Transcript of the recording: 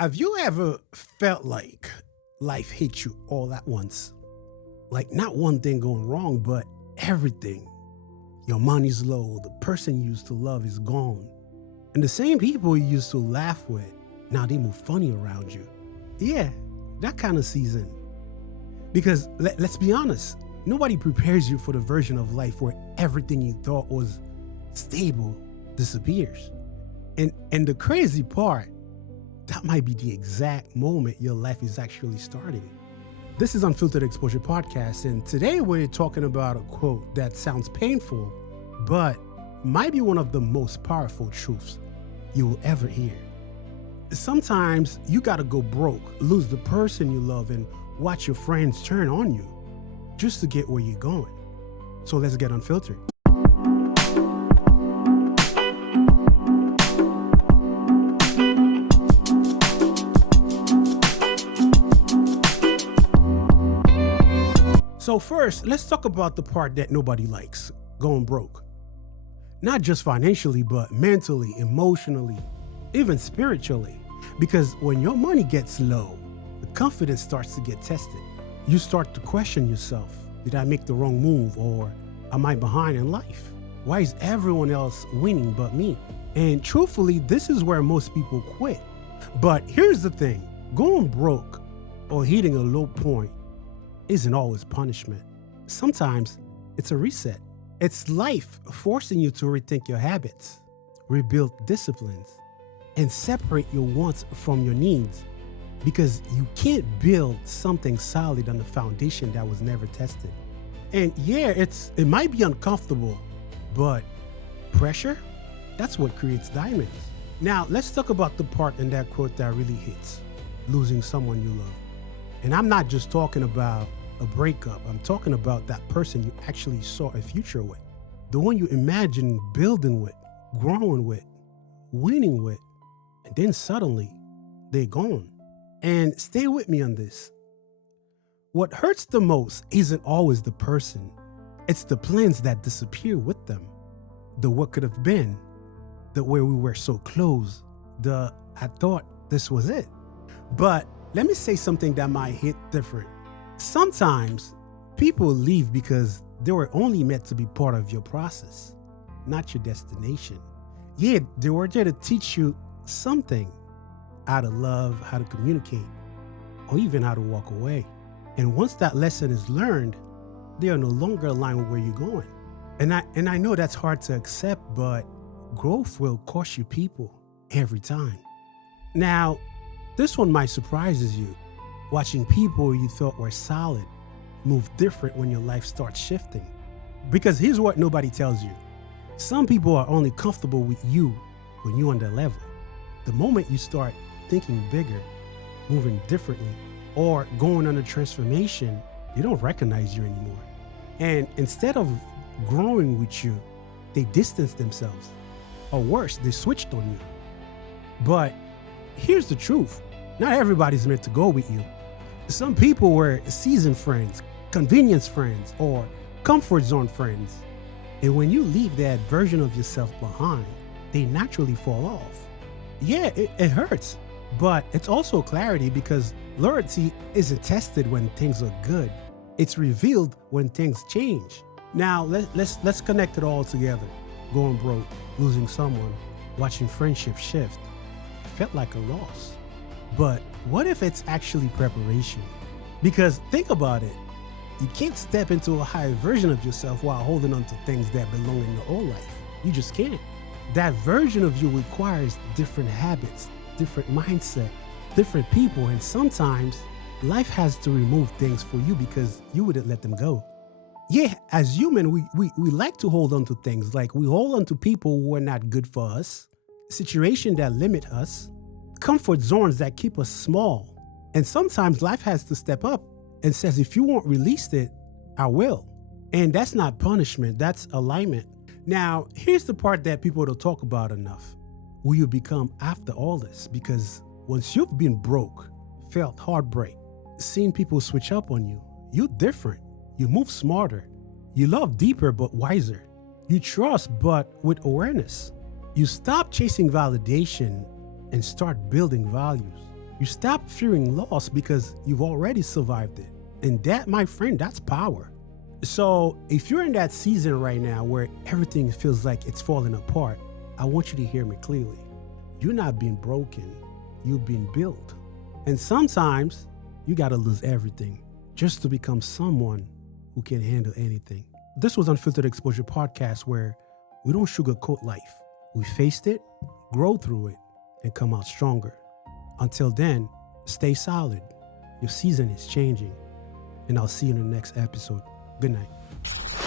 Have you ever felt like life hit you all at once? Like not one thing going wrong, but everything. Your money's low, the person you used to love is gone. And the same people you used to laugh with, now they move funny around you. Yeah, that kind of season. Because let's be honest, nobody prepares you for the version of life where everything you thought was stable disappears. And the crazy part, that might be the exact moment your life is actually starting. This is Unfiltered Exposure Podcast, and today we're talking about a quote that sounds painful, but might be one of the most powerful truths you will ever hear. Sometimes you gotta go broke, lose the person you love, and watch your friends turn on you just to get where you're going. So let's get unfiltered. So first, let's talk about the part that nobody likes, going broke. Not just financially, but mentally, emotionally, even spiritually. Because when your money gets low, the confidence starts to get tested. You start to question yourself. Did I make the wrong move, or am I behind in life? Why is everyone else winning but me? And truthfully, this is where most people quit. But here's the thing, going broke or hitting a low point isn't always punishment. Sometimes it's a reset. It's life forcing you to rethink your habits, rebuild disciplines, and separate your wants from your needs, because you can't build something solid on a foundation that was never tested. And yeah, it might be uncomfortable, but pressure, that's what creates diamonds. Now, let's talk about the part in that quote that really hits, losing someone you love. And I'm not just talking about a breakup. I'm talking about that person you actually saw a future with. The one you imagined building with, growing with, winning with, and then suddenly they're gone. And stay with me on this. What hurts the most isn't always the person. It's the plans that disappear with them. The what could have been, the way we were so close, the I thought this was it. But let me say something that might hit different. Sometimes people leave because they were only meant to be part of your process, not your destination. Yeah, they were there to teach you something, how to love, how to communicate, or even how to walk away. And once that lesson is learned, they are no longer aligned with where you're going. And I know that's hard to accept, but growth will cost you people every time. Now, this one might surprise you. Watching people you thought were solid move different when your life starts shifting. Because here's what nobody tells you. Some people are only comfortable with you when you're on their level. The moment you start thinking bigger, moving differently, or going on a transformation, they don't recognize you anymore. And instead of growing with you, they distance themselves. Or worse, they switched on you. But here's the truth. Not everybody's meant to go with you. Some people were seasoned friends, convenience friends, or comfort zone friends. And when you leave that version of yourself behind, they naturally fall off. Yeah, it hurts, but it's also clarity, because loyalty isn't tested when things are good. It's revealed when things change. Now, let's connect it all together. Going broke, losing someone, watching friendship shift. It felt like a loss. But what if it's actually preparation? Because think about it. You can't step into a higher version of yourself while holding on to things that belong in your old life. You just can't. That version of you requires different habits, different mindset, different people, and sometimes life has to remove things for you because you wouldn't let them go. Yeah, as human, we like to hold on to things. Like we hold on to people who are not good for us, situations that limit us, comfort zones that keep us small. And sometimes life has to step up and says, if you won't release it, I will. And that's not punishment, that's alignment. Now, here's the part that people don't talk about enough. Who you become after all this. Because once you've been broke, felt heartbreak, seen people switch up on you, you're different. You move smarter. You love deeper but wiser. You trust but with awareness. You stop chasing validation and start building values. You stop fearing loss because you've already survived it. And that, my friend, that's power. So if you're in that season right now where everything feels like it's falling apart, I want you to hear me clearly. You're not being broken, you're being built. And sometimes you got to lose everything just to become someone who can handle anything. This was Unfiltered Exposure Podcast, where we don't sugarcoat life. We faced it, grow through it, and come out stronger. Until then, stay solid. Your season is changing. And I'll see you in the next episode. Good night.